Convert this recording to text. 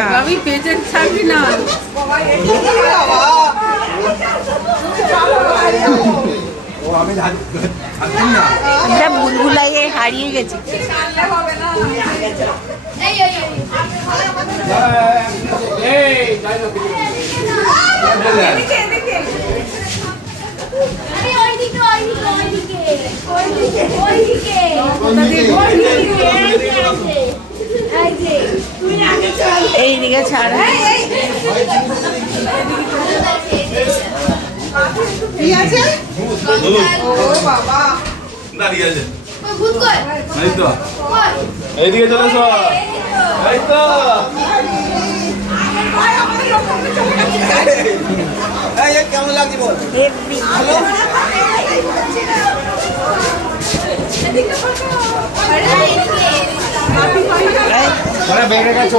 না আমি পেজেন্ট ছাড়বি না আমরা ভুলভুলাইয়ে হারিয়ে গেছি এইদিকে ছাড় কি আছে দাঁড়িয়ে আছে এই তো এইদিকে চলে এসো এই তো কেমন লাগছে বল হেভি বেড়ে গেছে